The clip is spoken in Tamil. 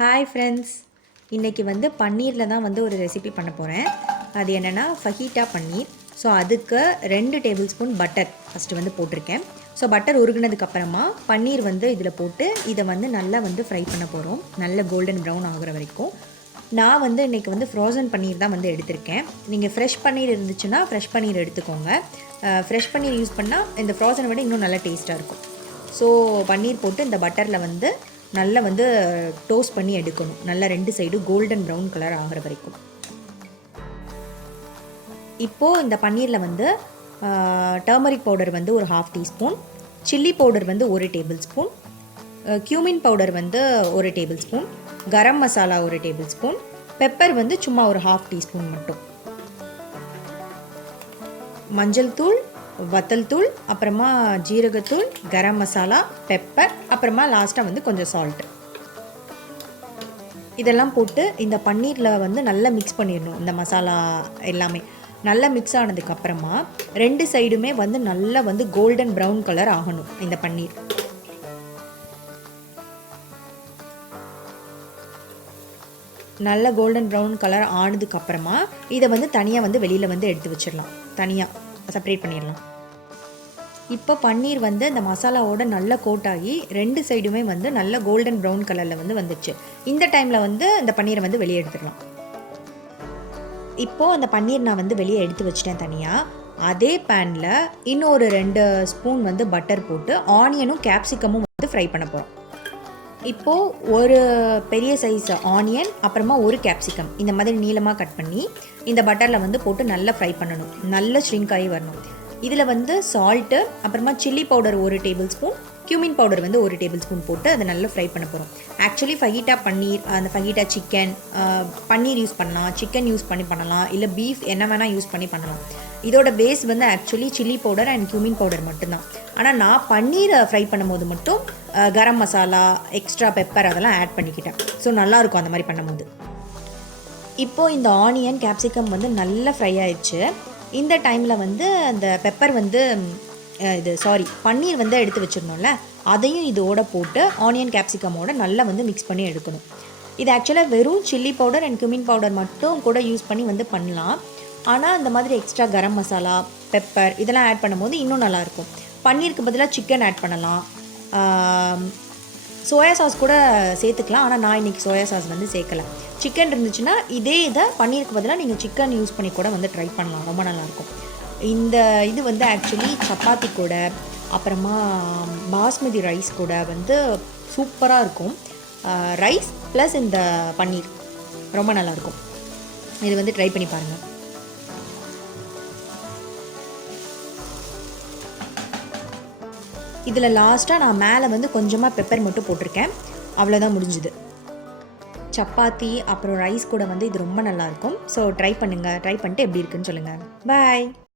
ஹாய் ஃப்ரெண்ட்ஸ், இன்றைக்கி பன்னீரில் தான் ஒரு ரெசிபி பண்ண போகிறேன். அது என்னென்னா ஃபஹீட்டா பன்னீர். ஸோ அதுக்கு 2 டேபிள் ஸ்பூன் பட்டர் ஃபஸ்ட்டு போட்டிருக்கேன். ஸோ பட்டர் உருகுனதுக்கப்புறமா பன்னீர் இதில் போட்டு இதை நல்லா ஃப்ரை பண்ண போகிறோம், நல்ல கோல்டன் ப்ரௌன் ஆகிற வரைக்கும். நான் இன்றைக்கி ஃப்ரோசன் பன்னீர் தான் எடுத்திருக்கேன். நீங்கள் ஃப்ரெஷ் பன்னீர் இருந்துச்சுன்னா ஃப்ரெஷ் பன்னீர் எடுத்துக்கோங்க. ஃப்ரெஷ் பன்னீர் யூஸ் பண்ணால் இந்த ஃப்ரோசனை விட இன்னும் நல்லா டேஸ்ட்டாக இருக்கும். ஸோ பன்னீர் போட்டு இந்த பட்டரில் நல்லா டோஸ்ட் பண்ணி எடுக்கணும். நல்லா 2 சைடு கோல்டன் ப்ரௌன் கலர் ஆகிற வரைக்கும். இப்போது இந்த பன்னீரில் டர்மரிக் பவுடர் ஒரு 1/2 teaspoon, chilli powder 1 tablespoon, cumin powder 1 tablespoon, garam masala 1 tablespoon, pepper சும்மா ஒரு 1/2 டீஸ்பூன் மட்டும், மஞ்சள் தூள், வத்தல் தூள், அப்புறமா ஜீரகத்தூள், கரம் மசாலா, பெப்பர், அப்புறமா லாஸ்ட்டாக கொஞ்சம் சால்ட்டு, இதெல்லாம் போட்டு இந்த பன்னீரில் நல்லா மிக்ஸ் பண்ணிடணும். இந்த மசாலா எல்லாமே நல்லா மிக்ஸ் ஆனதுக்கப்புறமா 2 சைடுமே நல்லா கோல்டன் ப்ரௌன் கலர் ஆகணும். இந்த பன்னீர் நல்ல கோல்டன் ப்ரௌன் கலர் ஆனதுக்கப்புறமா இதை தனியாக வெளியில் எடுத்து வச்சிடலாம், தனியாக செப்பரேட் பண்ணிடலாம். இப்போ பன்னீர் இந்த மசாலாவோட நல்லா கோட் ஆகி 2 சைடுமே நல்ல கோல்டன் ப்ரௌன் கலரில் வந்துச்சு. இந்த டைமில் இந்த பன்னீரை வெளியே எடுத்துடலாம். இப்போது அந்த பன்னீர் நான் வெளியே எடுத்து வச்சிட்டேன் தனியாக. அதே பேனில் இன்னொரு 2 ஸ்பூன் பட்டர் போட்டு ஆனியனும் கேப்சிகமும் ஃப்ரை பண்ண போகிறோம். இப்போது ஒரு பெரிய சைஸ் ஆனியன், அப்புறமா ஒரு கேப்சிகம் இந்த மாதிரி நீளமாக கட் பண்ணி இந்த பட்டரில் போட்டு நல்லா ஃப்ரை பண்ணணும். நல்ல ஷ்ரிங்க் ஆகி வரணும். இதில் சால்ட்டு, அப்புறமா chilli powder 1 tablespoon, cumin powder 1 table spoon போட்டு அதை நல்லா ஃப்ரை பண்ண போகிறோம். ஆக்சுவலி ஃபஹீட்டா பன்னீர், அந்த ஃபஹீட்டா சிக்கன், பன்னீர் யூஸ் பண்ணலாம், சிக்கன் யூஸ் பண்ணலாம், இல்லை பீஃப் என்ன வேணால் யூஸ் பண்ணலாம். இதோட base actually chilli powder and cumin powder மட்டும்தான். ஆனால் நான் பன்னீரை ஃப்ரை பண்ணும்போது மட்டும் கரம் மசாலா, எக்ஸ்ட்ரா பெப்பர் அதெல்லாம் ஆட் பண்ணிக்கிட்டேன். ஸோ நல்லாயிருக்கும் அந்த மாதிரி பண்ணும்போது. இப்போது இந்த ஆனியன் கேப்சிகம் நல்லா ஃப்ரை ஆயிடுச்சு. இந்த டைமில் அந்த பெப்பர் பன்னீர் எடுத்து வச்சிடணும்ல, அதையும் இதோட போட்டு ஆனியன் கேப்சிகமோட நல்லா மிக்ஸ் பண்ணி எடுக்கணும். இது ஆக்சுவலாக வெறும் chilli powder and cumin powder மட்டும் கூட யூஸ் பண்ணி பண்ணலாம். ஆனால் இந்த மாதிரி எக்ஸ்ட்ரா கரம் மசாலா, பெப்பர் இதெல்லாம் ஆட் பண்ணும்போது இன்னும் நல்லாயிருக்கும். பன்னீருக்கு பதிலாக சிக்கன் ஆட் பண்ணலாம், சோயா சாஸ் கூட சேர்த்துக்கலாம். ஆனால் நான் இன்றைக்கி சோயா சாஸ் சேர்க்கலை. சிக்கன் இருந்துச்சுன்னா இதே இதை பன்னீருக்கு பதிலாக நீங்கள் சிக்கன் யூஸ் பண்ணி கூட ட்ரை பண்ணலாம், ரொம்ப நல்லாயிருக்கும். இந்த இது ஆக்சுவலி சப்பாத்தி கூட, அப்புறமா பாஸ்மதி ரைஸ் கூட சூப்பராக இருக்கும். ரைஸ் ப்ளஸ் இந்த பன்னீர் ரொம்ப நல்லாயிருக்கும். இது ட்ரை பண்ணி பாருங்கள். இதில் லாஸ்ட்டாக நான் மேலே கொஞ்சமாக பெப்பர் மட்டும் போட்டிருக்கேன். அவ்வளோதான், முடிஞ்சுது. சப்பாத்தி அப்புறம் ரைஸ் கூட இது ரொம்ப நல்லாயிருக்கும். ஸோ ட்ரை பண்ணுங்கள். ட்ரை பண்ணிட்டு எப்படி இருக்குன்னு சொல்லுங்கள். பாய்.